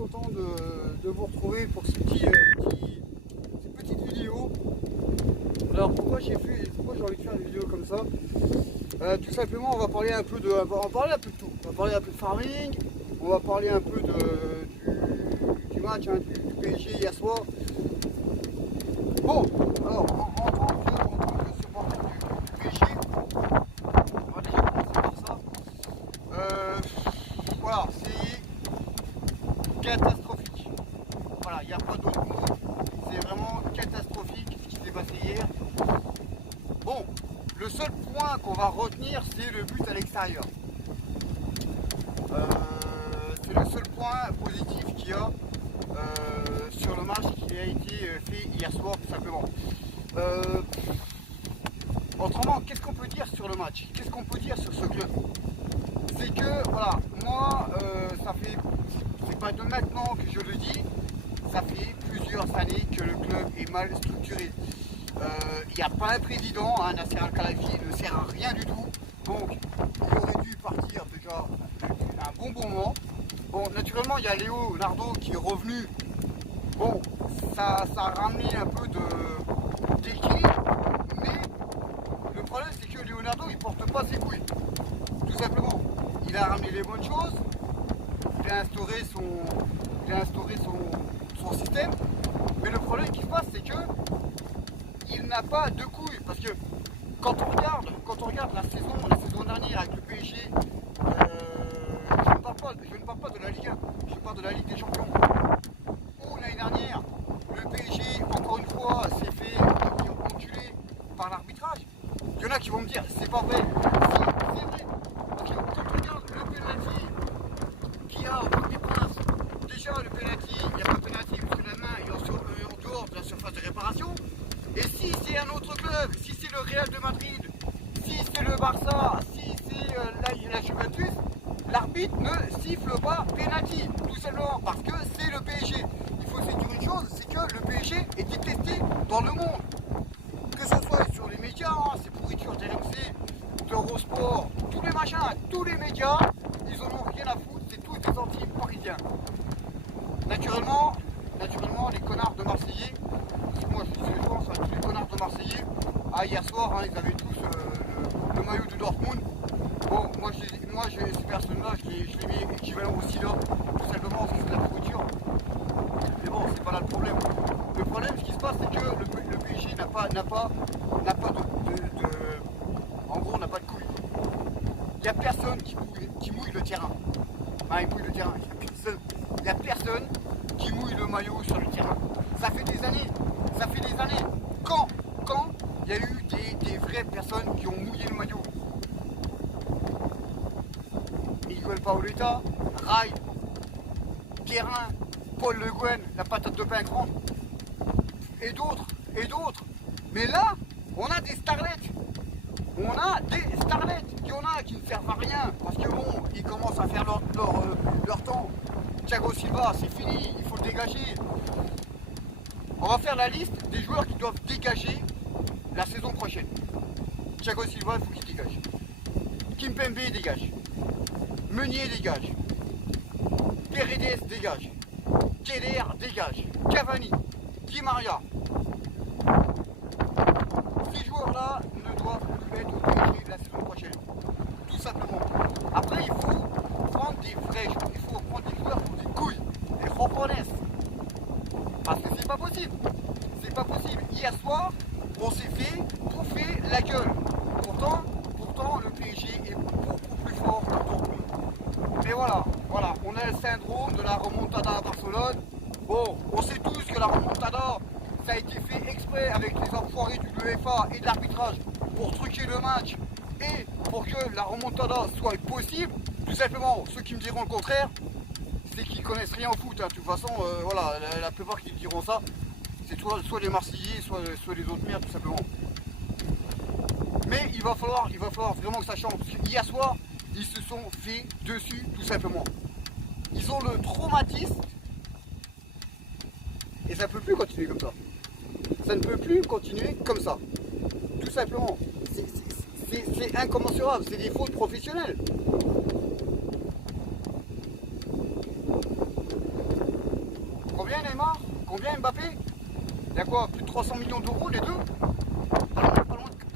content de vous retrouver pour ces petites vidéos. Alors pourquoi j'ai envie de faire une vidéo comme ça? Tout simplement, on va parler un peu de tout. On va parler un peu de farming, on va parler un peu du match du PSG hier soir. Bon, alors en tant que supporter du PSG, on va déjà commencer par ça. Voilà, c'est catastrophique. Voilà, il n'y a pas d'autre mot. C'est vraiment catastrophique ce qui s'est passé hier. Bon, le seul point qu'on va retenir, c'est le but à l'extérieur. C'est le seul point positif qu'il y a sur le match qui a été fait hier soir, tout simplement. Autrement, qu'est-ce qu'on peut dire sur le match? Qu'est-ce qu'on peut dire sur ce club? C'est que, voilà, moi, c'est pas de maintenant que je le dis, ça fait plusieurs années que le club est mal structuré. Il n'y a pas un président, Nasser Al-Khelaifi ne sert à rien du tout, donc il aurait dû partir déjà depuis un bon moment. Bon, naturellement, il y a Leonardo qui est revenu. Bon, ça a ramené un peu d'équilibre, mais le problème c'est que Leonardo il porte pas ses couilles, tout simplement. Il a ramené les bonnes choses, il a instauré son système, mais le problème qui se passe c'est que il n'a pas de couilles, parce que quand on regarde la saison dernière avec le PSG, je ne parle pas de la Ligue 1, je parle de la Ligue des Champions. Où l'année dernière, le PSG, encore une fois, s'est fait enculer par l'arbitrage. Il y en a qui vont me dire, c'est pas vrai. Si, c'est vrai. Parce que quand on regarde le penalty qu'il y a au Parc des Princes, déjà le penalty, il n'y a pas de penalty parce que la main est en dehors de la surface de réparation. Et si c'est un autre club, si c'est le Real de Madrid, si c'est le Barça, si c'est la Juventus, l'arbitre ne siffle pas penalty, tout simplement parce que c'est le PSG. Il faut se dire une chose, c'est que le PSG est détesté dans le monde. Que ce soit sur les médias, ces pourritures d'RMC, d'Eurosport, tous les machins, tous les médias, ils en ont rien à foutre, c'est tous des anti-parisiens. Naturellement, les connards de Marseillais, moi je pense à tous les connards de Marseillais, hier soir, ils avaient tous le maillot de Dortmund. Bon, moi ces personnes-là, je les mets équivalent aussi là, tout simplement parce que c'est de la pourriture. Mais bon, c'est pas là le problème. Le problème, ce qui se passe, c'est que le PSG n'a pas en gros, on n'a pas de couilles. Il n'y a personne qui mouille le terrain. Il mouille le terrain. Il n'y a personne qui mouille le maillot sur le terrain. Ça fait des années. Quand il y a eu des vraies personnes qui ont mouillé le maillot? Miguel Paoletta, Rai, Guérin, Paul Le Guen, la patate de pain grande, et d'autres. Mais là, on a des starlettes. Il y en a qui ne servent à rien, parce que bon, ils commencent à faire leur temps. Thiago Silva, c'est fini, il faut le dégager. On va faire la liste des joueurs qui doivent dégager la saison prochaine. Thiago Silva, il faut qu'il dégage. Kimpembe dégage. Meunier dégage. Paredes dégage. Keller dégage. Cavani. Di Maria. Ces joueurs-là ne doivent plus être au PSG la saison prochaine. Tout simplement. Après, il faut prendre des vrais joueurs. Il faut prendre des joueurs qui ont des couilles. Des japonais. Parce que c'est pas possible. C'est pas possible. Hier soir, on s'est fait bouffer la gueule. Pourtant, le PSG est beaucoup plus fort que Dortmund. Mais voilà, on a le syndrome de la remontada à Barcelone. Bon, on sait tous que la remontada, ça a été fait exprès avec les enfoirés du UEFA et de l'arbitrage pour truquer le match et pour que la remontada soit possible. Tout simplement, ceux qui me diront le contraire, c'est qu'ils connaissent rien au foot. De toute façon, voilà, la plupart qui diront ça, c'est soit les Marseillais, soit les autres merdes, tout simplement. Mais il va falloir vraiment que ça change. Parce qu'hier soir, ils se sont fait dessus, tout simplement. Ils ont le traumatisme. Et ça ne peut plus continuer comme ça. Ça ne peut plus continuer comme ça. Tout simplement. C'est incommensurable. C'est des fautes professionnelles. Kylian Mbappé, il y a quoi, plus de 300 millions d'euros les deux, pas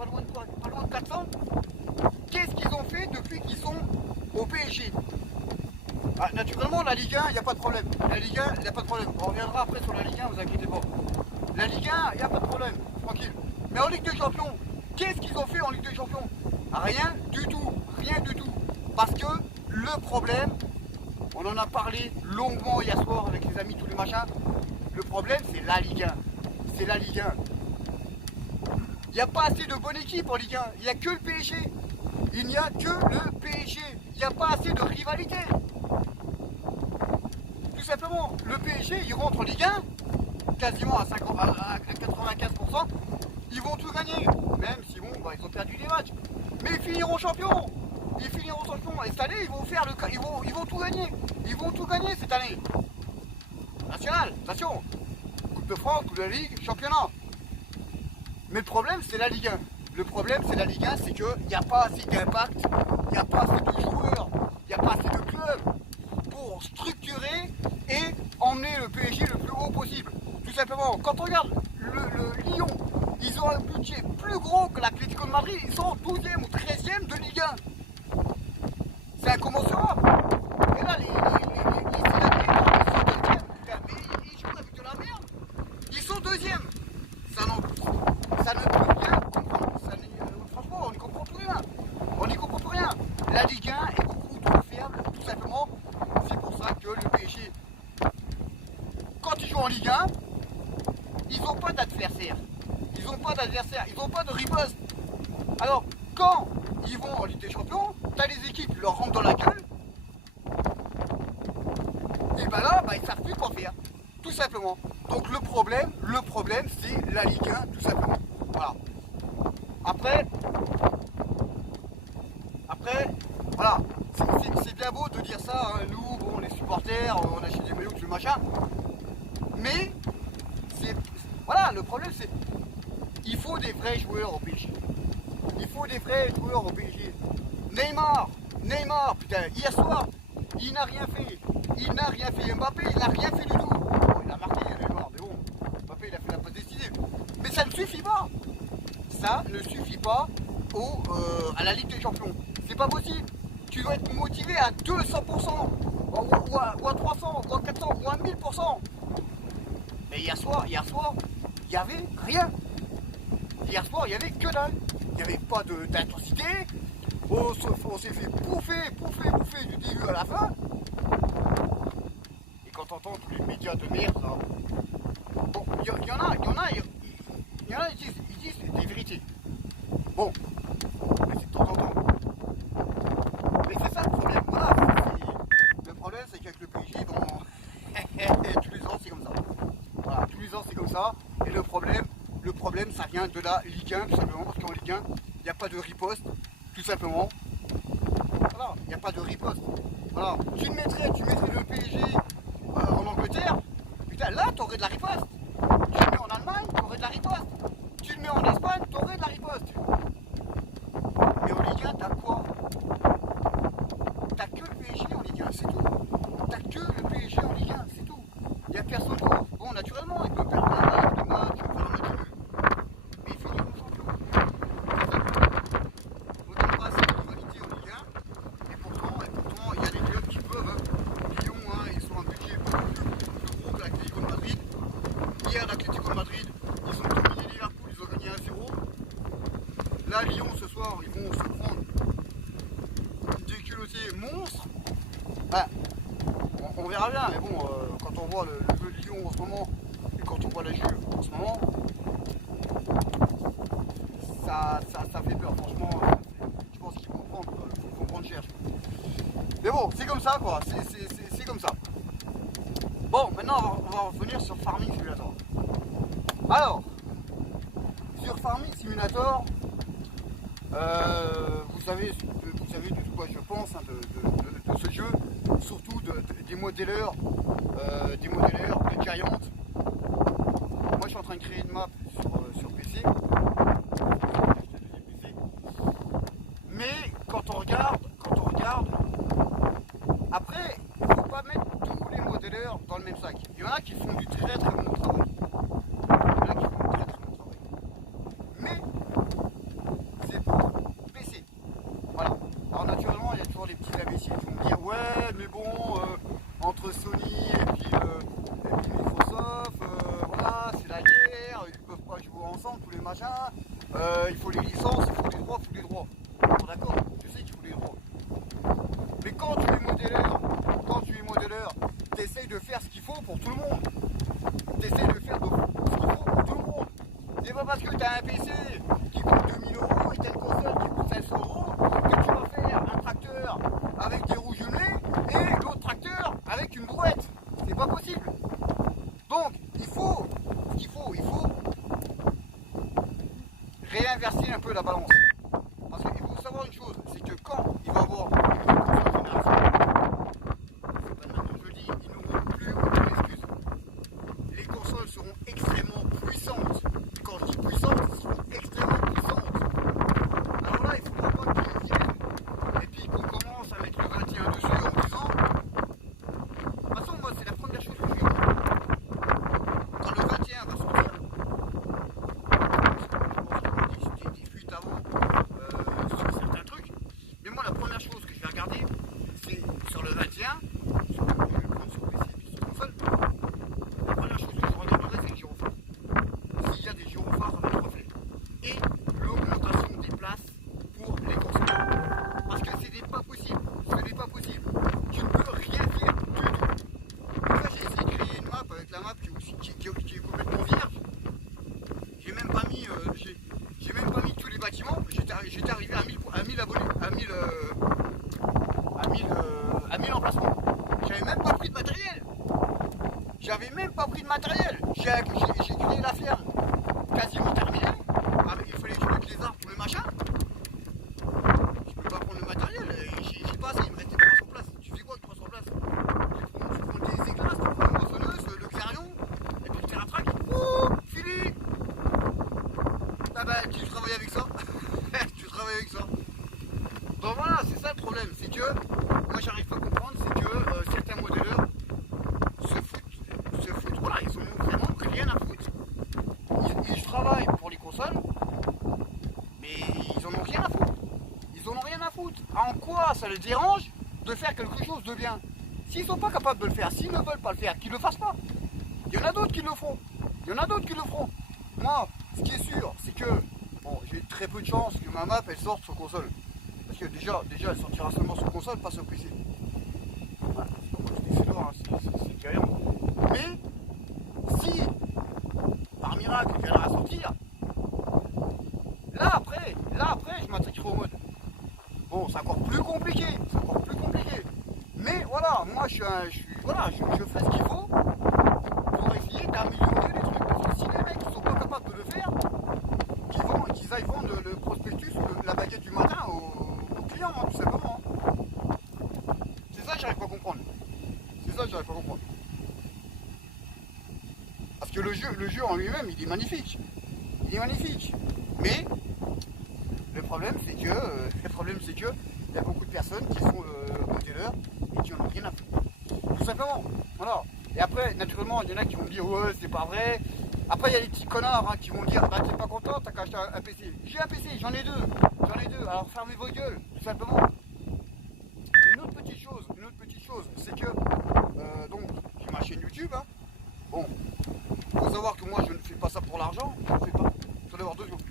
loin de 400. Qu'est-ce qu'ils ont fait depuis qu'ils sont au PSG? Ah, naturellement, la Ligue 1, il n'y a pas de problème. La Ligue 1, il n'y a pas de problème. On reviendra après sur la Ligue 1, vous inquiétez pas. La Ligue 1, il n'y a pas de problème, tranquille. Mais en Ligue des Champions, qu'est-ce qu'ils ont fait en Ligue des Champions? Rien du tout, rien du tout. Parce que le problème, on en a parlé longuement hier soir avec les amis, tous les machins. Le problème, c'est la Ligue 1. C'est la Ligue 1. Il n'y a pas assez de bonnes équipes en Ligue 1. Il n'y a que le PSG. Il n'y a que le PSG. Il n'y a pas assez de rivalité. Tout simplement, le PSG, il rentre en Ligue 1, quasiment à 95%. Ils vont tout gagner. Même si bon, bah, ils ont perdu des matchs. Mais ils finiront champions. Ils finiront champions. Et cette année, ils vont faire ils vont tout gagner. Ils vont tout gagner cette année. National, attention. Coupe de France, Coupe de la Ligue, championnat. Mais le problème, c'est la Ligue 1. Le problème, c'est la Ligue 1, c'est qu'il n'y a pas assez d'impact, il n'y a pas assez de joueurs, il n'y a pas assez de clubs pour structurer et emmener le PSG le plus haut possible. Tout simplement, quand on regarde le Lyon, ils ont un budget plus gros que l'Atlético de Madrid, ils sont 12e ou 13e de Ligue 1. C'est incommensurable. Et là, les Sénégalais, ils sont 2e. Mais ils jouent avec de la merde. Ils sont 2e. Ça ne peut rien comprendre. Franchement, on n'y comprend plus rien. On n'y comprend plus rien. La Ligue 1 est beaucoup trop faible, tout simplement. C'est pour ça que le PSG, quand ils jouent en Ligue 1, ils n'ont pas d'adversaire. Ils n'ont pas d'adversaire. Ils n'ont pas de riposte. Alors, quand ils vont en Ligue des Champions, t'as les équipes qui leur rentrent dans la gueule. Et ben là, ils ne savent plus quoi faire. Tout simplement. Donc le problème, c'est la Ligue 1, tout simplement. Voilà. Après, voilà. C'est bien beau de dire ça, hein. Nous, bon, les supporters, on achète des maillots, tout le machin. Mais, voilà, le problème c'est, il faut des vrais joueurs au PSG. Il faut des vrais joueurs au PSG. Neymar, putain, hier soir, il n'a rien fait. Mbappé, il n'a rien fait du tout. Bon, il a marqué, Neymar, mais bon, Mbappé, il a fait la passe décisive. Mais ça ne suffit pas. Ça ne suffit pas à la Ligue des Champions. C'est pas possible. Tu dois être motivé à 200%, ou à 300, ou à 400, ou à 1000%. Et hier soir, il n'y avait rien. Hier soir, il n'y avait que dalle. Il n'y avait pas d'intensité. On s'est fait bouffer du début à la fin. Et quand on entend tous les médias de merde, là, bon, il y en a, ils disent des vérités. Bon, mais c'est de temps en temps. Mais c'est ça le problème, voilà. Le problème, c'est qu'avec le PSG, bon, tous les ans, c'est comme ça. Voilà, tous les ans, c'est comme ça. Et le problème, ça vient de la Ligue 1, tout simplement, parce qu'en Ligue 1, il n'y a pas de riposte, tout simplement. Voilà, il n'y a pas de riposte. Voilà, tu mettrais le PSG en Angleterre, putain, là, tu aurais de la riposte. Tu le mets en Allemagne, tu aurais de la riposte. Tu le mets en Espagne, tu aurais de la riposte. Mais en Ligue 1, t'as quoi? T'as que le PSG en Ligue 1, c'est tout. T'as que le PSG en Ligue 1, c'est tout. Il n'y a personne d'autre. Bon, naturellement, il peut perdre un match, deux matchs, faire un match nul. Mais il finit comme champion. On n'a pas assez de rivalité en Ligue 1. Et pourtant, il y a des clubs qui peuvent. Hein. Lyon, hein, ils sont un budget beaucoup plus gros que l'Atlético de Madrid. Hier, l'Atlético de Madrid, ils ont dominé Liverpool, ils ont gagné 1-0. Là, Lyon, ce soir, ils vont se prendre des culottés monstres. Bah, on verra bien, mais bon, quand on voit le jeu de Lyon en ce moment, et quand on voit la Juve en ce moment, ça fait peur, franchement. Je pense qu'ils vont prendre cher. Mais bon, c'est comme ça, quoi, c'est comme ça. Bon, maintenant, on va revenir sur Farming Simulator. Alors, sur Farming Simulator, vous savez de quoi je pense, hein, de ce jeu, surtout des modéleurs de Giant. Moi je suis en train de créer une map sur PC. Mais quand on regarde, après, il ne faut pas mettre tous les modéleurs dans le même sac. Il y en a qui font du très très bon travail. toujours les petits imbéciles qui vont me dire ouais mais bon entre Sony et puis Microsoft, voilà c'est la guerre, ils peuvent pas jouer ensemble tous les machins, il faut les licences, il faut les droits, Bon d'accord, je sais qu'il faut les droits. Mais quand tu es modéleur, tu essayes de faire ce qu'il faut pour tout le monde. Tu essayes de faire ce qu'il faut pour tout le monde. C'est pas parce que tu as un PC qui coûte 2000 € et tu as une console qui coûte 1600 € que tu vas faire un tracteur avec des roues jumelées et l'autre tracteur avec une brouette. C'est pas possible. Donc, il faut réinverser un peu la balance. Parce qu'il faut savoir une chose, c'est que quand il va y avoir une console génération, je le dis, ils n'auront plus aucune excuse. Les consoles seront extrêmement puissantes. Quand je dis puissantes, elles seront extrêmement puissantes. Alors là, il ne faudra pas qu'ils nous viennent et puis qu'on commence à mettre le 21 dessus en disant de toute façon, moi, c'est la première chose que je vais dire. Quand le 21 va sortir, je pense qu'il y a des fuites avant sur certains trucs, mais moi, la première chose que je vais regarder, c'est sur le 21, je vais le prendre sur PC et puis sur console. La première chose que je regarderai, c'est le gyrophare. S'il y a des gyrophares à mettre reflet. Et l'augmentation des places pour les consoles. Parce que ce n'est pas possible. Je ne peux rien faire du tout. Donc là, j'ai essayé de créer une map avec la map qui est complètement vierge. J'ai même pas mis tous les bâtiments. J'étais arrivé à 1000 abonnés, à 1000 emplacements. J'avais même pas pris de matériel. J'ai créé la ferme quasiment terminée. Il fallait que je mette les arbres pour le machin. Je peux pas prendre le matériel. J'ai pas assez, il me restait 300 places. Tu fais quoi avec 300 places? Je prends des éclats, je prends une moissonneuse, le clarion, et puis le terratrac. Ouh, fini. Ah bah, tu travailles avec ça. Donc voilà, c'est ça le problème. C'est que, moi j'arrive pas à comprendre, c'est que certains modéleurs se foutent, voilà, ils en ont vraiment rien à foutre. Ils travaillent pour les consoles, mais ils en ont rien à foutre. En quoi ça les dérange de faire quelque chose de bien? S'ils sont pas capables de le faire, s'ils ne veulent pas le faire, qu'ils le fassent pas. Il y en a d'autres qui le feront. Moi, ce qui est sûr, c'est que bon, j'ai très peu de chance que ma map elle sorte sur console. Parce que déjà elle sortira seulement sur console, pas sur PC. Voilà, c'est lourd, hein, c'est galère. Mais si par miracle elle viendra à sortir, là après je m'attaquerai au mode. Bon, c'est encore plus compliqué. Mais voilà, moi je fais ce qu'il faut pour essayer d'améliorer les trucs. Parce que si les mecs ne sont pas capables de le faire, qu'ils aillent vendre le prospectus ou la baguette du matin aux clients, hein, tout simplement. C'est ça que j'arrive pas à comprendre. Parce que le jeu en lui-même, il est magnifique. Mais le problème c'est que il y a beaucoup de personnes qui sont modéleurs et qui en ont rien à foutre. Tout simplement. Voilà. Et après, naturellement, il y en a qui vont me dire ouais c'est pas vrai. Après il y a les petits connards hein, qui vont dire bah t'es pas content, t'as qu'à acheter un PC. J'ai un PC, j'en ai deux. Alors fermez vos gueules, tout simplement. Une autre petite chose, c'est que donc j'ai ma chaîne YouTube. Hein. Bon, faut savoir que moi je ne fais pas ça pour l'argent, je ne fais pas. Vous allez voir 2 secondes.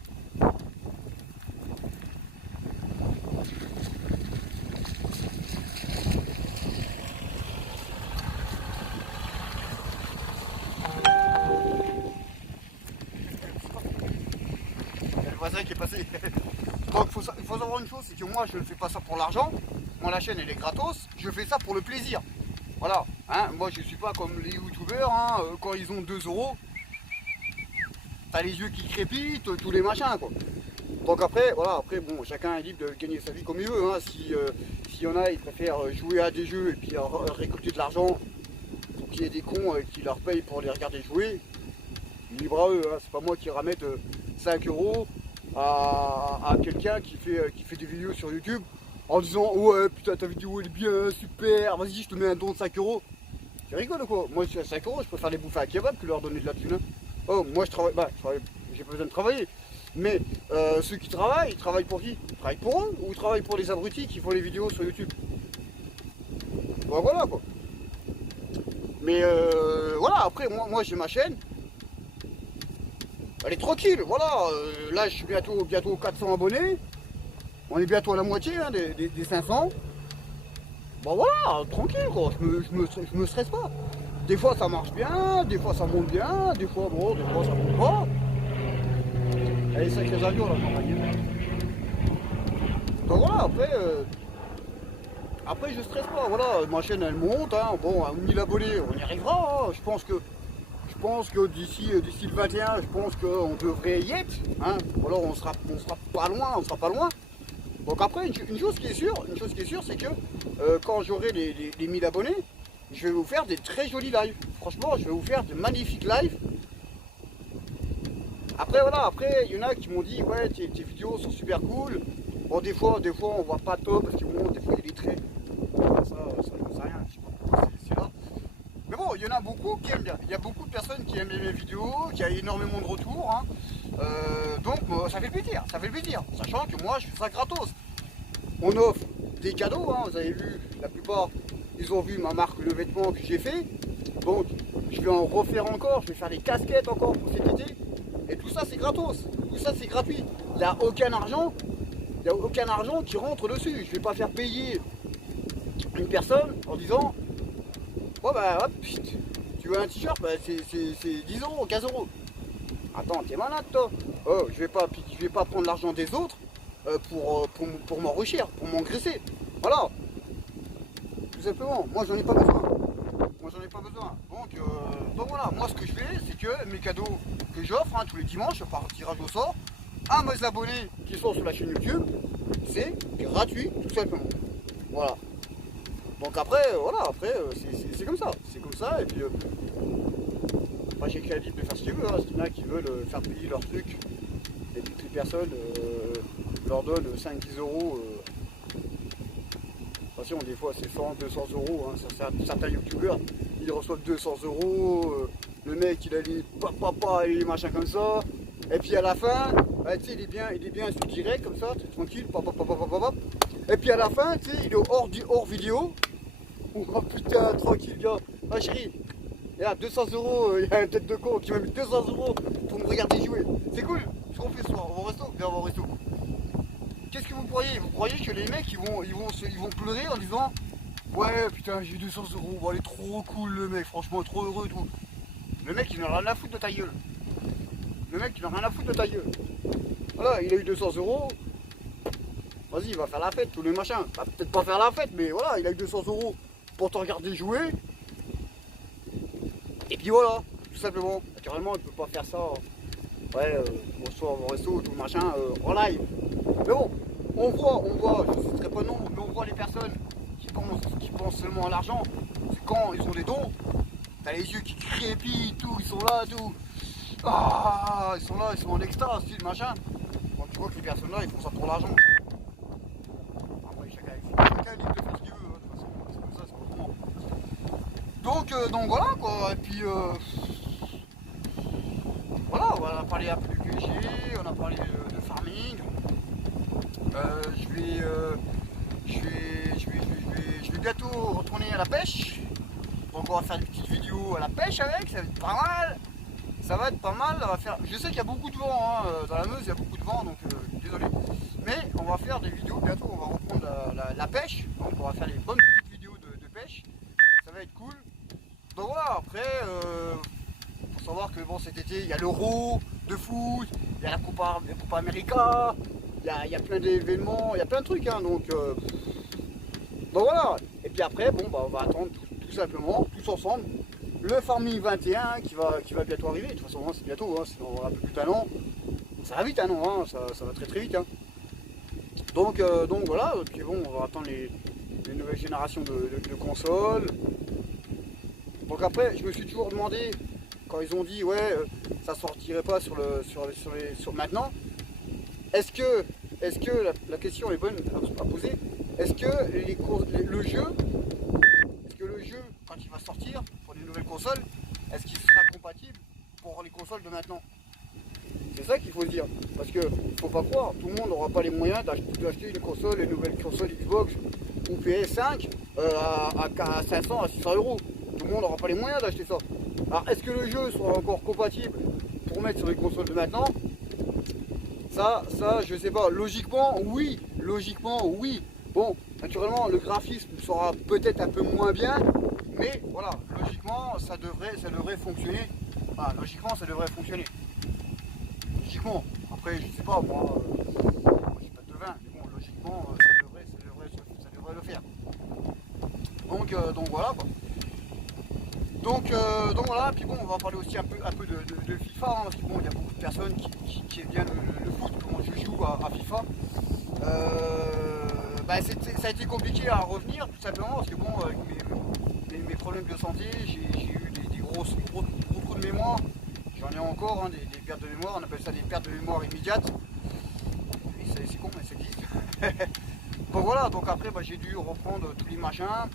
Qui est passé. Donc il faut savoir une chose, c'est que moi je ne fais pas ça pour l'argent. Moi la chaîne elle est gratos, je fais ça pour le plaisir. Voilà, hein, moi je suis pas comme les youtubeurs, hein, quand ils ont 2 €, t'as les yeux qui crépitent, tous les machins quoi. Donc après, voilà, bon, chacun est libre de gagner sa vie comme il veut. Hein. Si y en a, ils préfèrent jouer à des jeux et puis récolter de l'argent, pour qu'il y ait des cons qui leur payent pour les regarder jouer, libre à eux, hein. C'est pas moi qui ramène 5 € à quelqu'un qui fait des vidéos sur YouTube en disant ouais putain ta vidéo elle est bien, super, vas-y je te mets un don de 5 €. Tu rigoles quoi? Moi si à 5 € je préfère les bouffer à kebab que leur donner de la thune. Oh moi je travaille, j'ai pas besoin de travailler. Mais ceux qui travaillent, ils travaillent pour qui? Ils travaillent pour eux ou ils travaillent pour les abrutis qui font les vidéos sur YouTube? Bon, voilà quoi. Mais voilà, après moi j'ai ma chaîne. Elle est tranquille, voilà. Là je suis bientôt 400 abonnés. On est bientôt à la moitié hein, des 500. Bon voilà, tranquille quoi, je me stresse pas. Des fois ça marche bien, des fois ça monte bien, des fois bon, des fois ça monte pas. Elle est sacrés avions la campagne. Donc voilà, après je stresse pas, voilà, ma chaîne elle monte, hein. Bon, à 1000 abonnés, on y arrivera, hein. Je pense que d'ici le 21, je pense qu'on devrait y être, hein. Voilà, on sera pas loin. Donc après, une chose qui est sûre, c'est que quand j'aurai les 1000 abonnés, je vais vous faire des très jolis lives. Franchement, je vais vous faire de magnifiques lives. Après voilà, après il y en a qui m'ont dit ouais tes vidéos sont super cool. Bon des fois on voit pas top parce que bon des fois il y a des traits. Ça ne sait rien, je sais pas pourquoi c'est là. Mais bon, il y en a beaucoup qui aiment bien. Il y a beaucoup de personnes qui aiment bien mes vidéos, qui a énormément de retours. Hein. Donc ça fait plaisir, sachant que moi je fais ça gratos. On offre des cadeaux, hein. Vous avez vu, la plupart ils ont vu ma marque de vêtements que j'ai fait. Donc je vais en refaire encore, je vais faire des casquettes encore pour cet été. Et tout ça c'est gratos, tout ça c'est gratuit. Il n'y a aucun argent, qui rentre dessus. Je ne vais pas faire payer une personne en disant oh bah hop, tu veux un t-shirt, bah, c'est 10 euros, 15 euros. Attends, t'es malade toi. Oh, je vais pas prendre l'argent des autres pour m'enrichir, pour m'engraisser. Voilà. Tout simplement, moi j'en ai pas besoin. Donc voilà, moi ce que je fais, c'est que mes cadeaux que j'offre hein, tous les dimanches par tirage au sort à mes abonnés qui sont sur la chaîne YouTube, c'est gratuit tout simplement. Voilà. Donc après, voilà, c'est comme ça. Et puis moi j'ai créé libre de faire ce qu'ils veulent, hein. S'il y en a qui veulent faire payer leurs trucs, et toutes les personnes leur donnent 5-10 euros. Attention, des fois c'est 100-200 euros, hein. Certains youtubeurs ils reçoivent 200 euros, le mec il a les papa et les machins comme ça, et puis à la fin, tu sais, il est bien sur direct comme ça, tranquille, et puis à la fin, tu sais, il est hors vidéo. Oh putain, tranquille gars, ah chérie, il y a 200 euros, il y a une tête de con qui m'a mis 200 euros pour me regarder jouer. C'est cool, ce qu'on fait ce soir, on va au resto, viens on va au resto. Qu'est-ce que vous croyez? Vous croyez que les mecs ils vont pleurer en disant ouais putain j'ai 200 euros, bon, elle est trop cool le mec, franchement trop heureux et tout. Le mec il n'a rien à foutre de ta gueule. Voilà, il a eu 200 euros. Vas-y, il va faire la fête, tous les machins. Va peut-être pas faire la fête, mais voilà, il a eu 200 euros pour te regarder jouer. Et puis voilà, tout simplement. Naturellement, il ne peut pas faire ça. Ouais, au resto, tout le machin, en live. Mais bon, on voit, je ne citerai pas non, mais on voit les personnes qui pensent seulement à l'argent. C'est quand ils ont des dons, t'as les yeux qui crépitent, tout, ils sont là, tout. Ah, ils sont là, ils sont en extase, style machin. Bon, tu vois que les personnes là, ils font ça pour l'argent. Après, chacun est libre de faire ce qu'il veut, hein, de toute façon, c'est comme ça, c'est pas autrement. Donc voilà quoi, et puis voilà, on a parlé un peu du QG, on a parlé de farming. Je vais bientôt retourner à la pêche. Donc on va faire des petites vidéos à la pêche avec, ça va être pas mal. On va faire. Je sais qu'il y a beaucoup de vent, hein, dans la Meuse il y a beaucoup de vent, donc désolé. Mais on va faire des vidéos bientôt, on va reprendre la pêche. Donc on va faire des bonnes petites vidéos de pêche. Ça va être cool. Donc voilà, après, faut savoir que bon cet été il y a l'Euro de foot, il y a la Copa América, il y a plein d'événements, il y a plein de trucs, hein, donc voilà. Et puis après, bon bah on va attendre tout simplement, tous ensemble, le Farming 21 qui va bientôt arriver. De toute façon, hein, c'est bientôt, hein, sinon un peu plus d'un an. Ça va vite un an, hein, ça va très très vite. Hein. Donc voilà, et puis bon, on va attendre les nouvelles générations de consoles. Donc après, je me suis toujours demandé, quand ils ont dit ouais, ça sortirait pas sur maintenant, est-ce que la question est bonne à poser, est-ce que le jeu, quand il va sortir pour les nouvelles consoles, est-ce qu'il sera compatible pour les consoles de maintenant? C'est ça qu'il faut se dire. Parce que faut pas croire, tout le monde n'aura pas les moyens d'acheter une console, une nouvelle console Xbox ou PS5 à 500 à 600 euros. Tout le monde n'aura pas les moyens d'acheter ça. Alors est-ce que le jeu sera encore compatible pour mettre sur les consoles de maintenant? Ça je sais pas. Logiquement oui. Bon, naturellement le graphisme sera peut-être un peu moins bien, mais voilà, logiquement ça devrait fonctionner. Ah, logiquement ça devrait fonctionner. Logiquement. Après je sais pas moi, je suis pas devin, mais bon logiquement ça devrait le faire. Donc voilà quoi. Donc voilà, puis bon on va parler aussi un peu de FIFA, hein, parce que bon il y a beaucoup de personnes qui aiment bien le foot, comment je joue à FIFA. Ça a été compliqué à revenir tout simplement parce que bon avec mes problèmes de santé j'ai eu des gros trous de mémoire. J'en ai encore, hein, des pertes de mémoire, on appelle ça des pertes de mémoire immédiates. C'est con mais ça existe. Donc voilà, donc après j'ai dû reprendre tous les machins.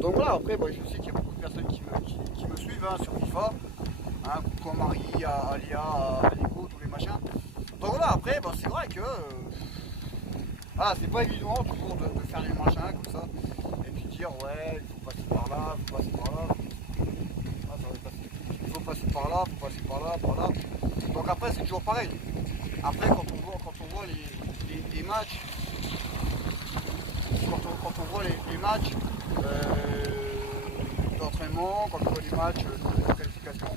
Donc voilà, après je sais qu'il y a beaucoup de personnes qui me suivent hein, sur FIFA, hein, comme Marie, Alia, Aliko, tous les machins. Donc voilà, après c'est vrai que c'est pas évident toujours de faire les machins comme ça, et puis dire ouais, il faut passer par là, il faut passer par là. Il faut passer par là, par là. Donc après c'est toujours pareil. Après quand on voit les matchs, quand on voit les matchs d'entraînement, quand on voit les matchs de qualification,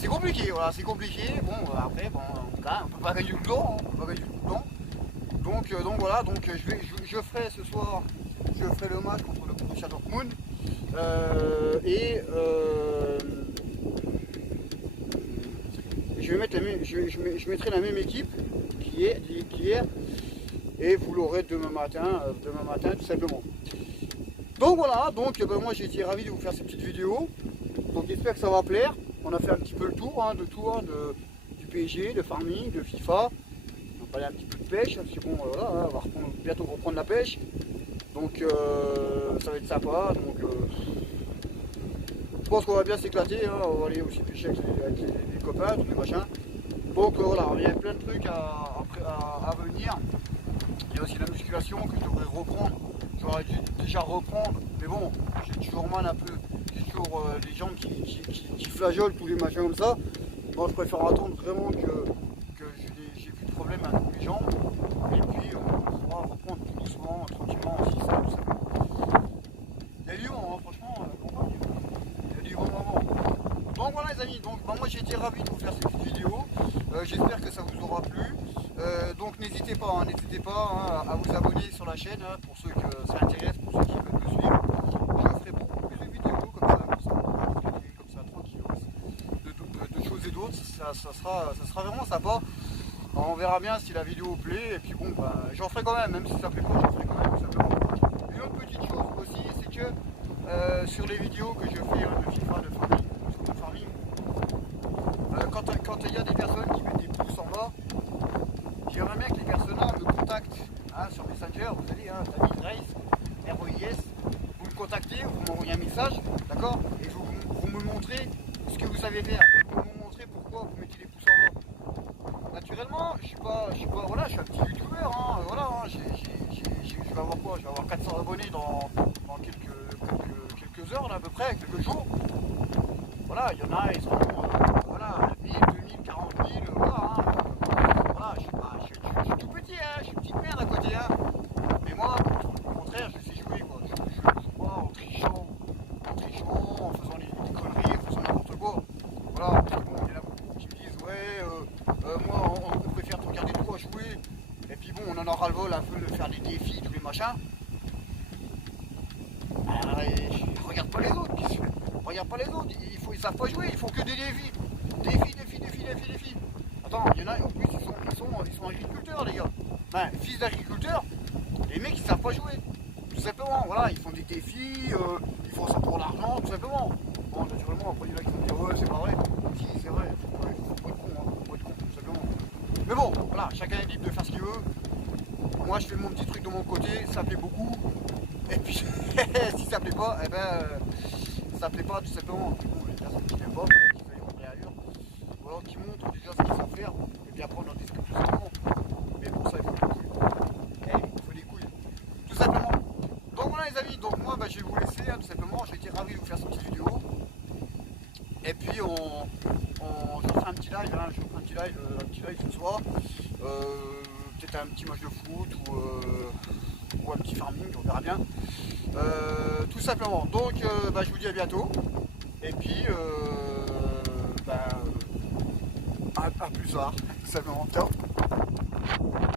c'est compliqué, voilà, c'est compliqué. Bon après on peut pas gagner tout le temps, Donc voilà, je ferai ce soir, je ferai le match contre le Borussia Dortmund. Je mettrai la même équipe qu'hier et vous l'aurez demain matin tout simplement. Donc voilà, moi j'ai été ravi de vous faire cette petite vidéo. Donc j'espère que ça va plaire. On a fait un petit peu le tour du PSG, de farming, de FIFA. On va parler un petit peu de pêche, parce que bon voilà, on va bientôt reprendre la pêche. Donc ça va être sympa. Je pense qu'on va bien s'éclater, hein. On va aller aussi pêcher avec les copains, tous les machins. Donc voilà, il y a plein de trucs à venir. Il y a aussi la musculation que je devrais reprendre. J'aurais dû déjà reprendre, mais bon, j'ai toujours mal un peu. J'ai toujours les jambes qui flageolent, tous les machins comme ça. Bon, je préfère attendre vraiment que j'ai plus de problème avec mes jambes. Et puis on pourra reprendre tout doucement, tranquillement aussi, ça, tout ça. Il y a du vent, hein, franchement, il y a du vent vraiment. Donc voilà les amis, moi j'ai été ravi de vous faire cette petite vidéo. J'espère que ça vous aura plu. Donc n'hésitez pas à vous abonner sur la chaîne pour ceux que ça intéresse, pour ceux qui veulent me suivre. Je ferai beaucoup plus de vidéos comme ça tranquille, de choses et d'autres. Ça sera vraiment sympa. Alors, on verra bien si la vidéo plaît et puis bon j'en ferai quand même si ça plaît pas, j'en ferai quand même tout simplement. Une autre petite chose aussi, c'est que sur les vidéos que je fais de FIFA, de farming, quand il y a des personnes qui mettent des pouces en bas, j'aimerais bien que les personnes là me contactent sur Messenger. Vous allez, David Race, ROIS, vous me contactez, vous m'envoyez un message, d'accord, et vous me montrez ce que vous savez faire, et vous me montrez pourquoi vous mettez des pouces en bas. Naturellement, je suis un petit youtubeur, je vais avoir quoi? Je vais avoir 400 abonnés dans quelques heures là, à peu près, quelques jours. Voilà, il y en a, ils seront 1000, 2000, 40 000, voilà, je suis tout petit, je suis une petite merde à côté, mais moi, au contraire, je sais jouer, quoi. Je joue pas en trichant, en faisant des conneries, en faisant n'importe quoi. Voilà, parce que bon, il y en a beaucoup qui me disent, moi, on préfère te regarder toi jouer, et puis bon, on en a ras-le-bol un peu de faire des défis, tous les machins. Regarde pas les autres, ils savent pas jouer, il faut que des défis. Défis. Attends, il y en a en plus, ils sont agriculteurs les gars. Fils d'agriculteurs, les mecs ils savent pas jouer. Tout simplement, voilà, ils font des défis, ils font ça pour l'argent, tout simplement. Bon, naturellement, après il y en a qui vont dire ouais c'est pas vrai. Si c'est vrai, faut pas être con, tout simplement. Mais bon, voilà, chacun est libre de faire ce qu'il veut. Moi je fais mon petit truc de mon côté, ça plaît beaucoup. Et puis si ça plaît pas, ça plaît pas tout simplement. Puis bon, les personnes qui n'aiment pas, qui veulent rentrer ailleurs. alors qu'ils montrent déjà ce qu'ils savent faire, et puis après on en discute tout simplement. Mais pour ça il faut des couilles. Il faut des couilles. Tout simplement. Donc voilà les amis, donc moi je vais vous laisser tout simplement, j'ai été ravi de vous faire cette petite vidéo. Et puis je ferai un petit live, hein, je ferai un petit live ce soir. Peut-être un petit match de foot ou un petit farming, on verra bien. Tout simplement. Donc je vous dis à bientôt. Et puis à plus tard, tout simplement. Ciao.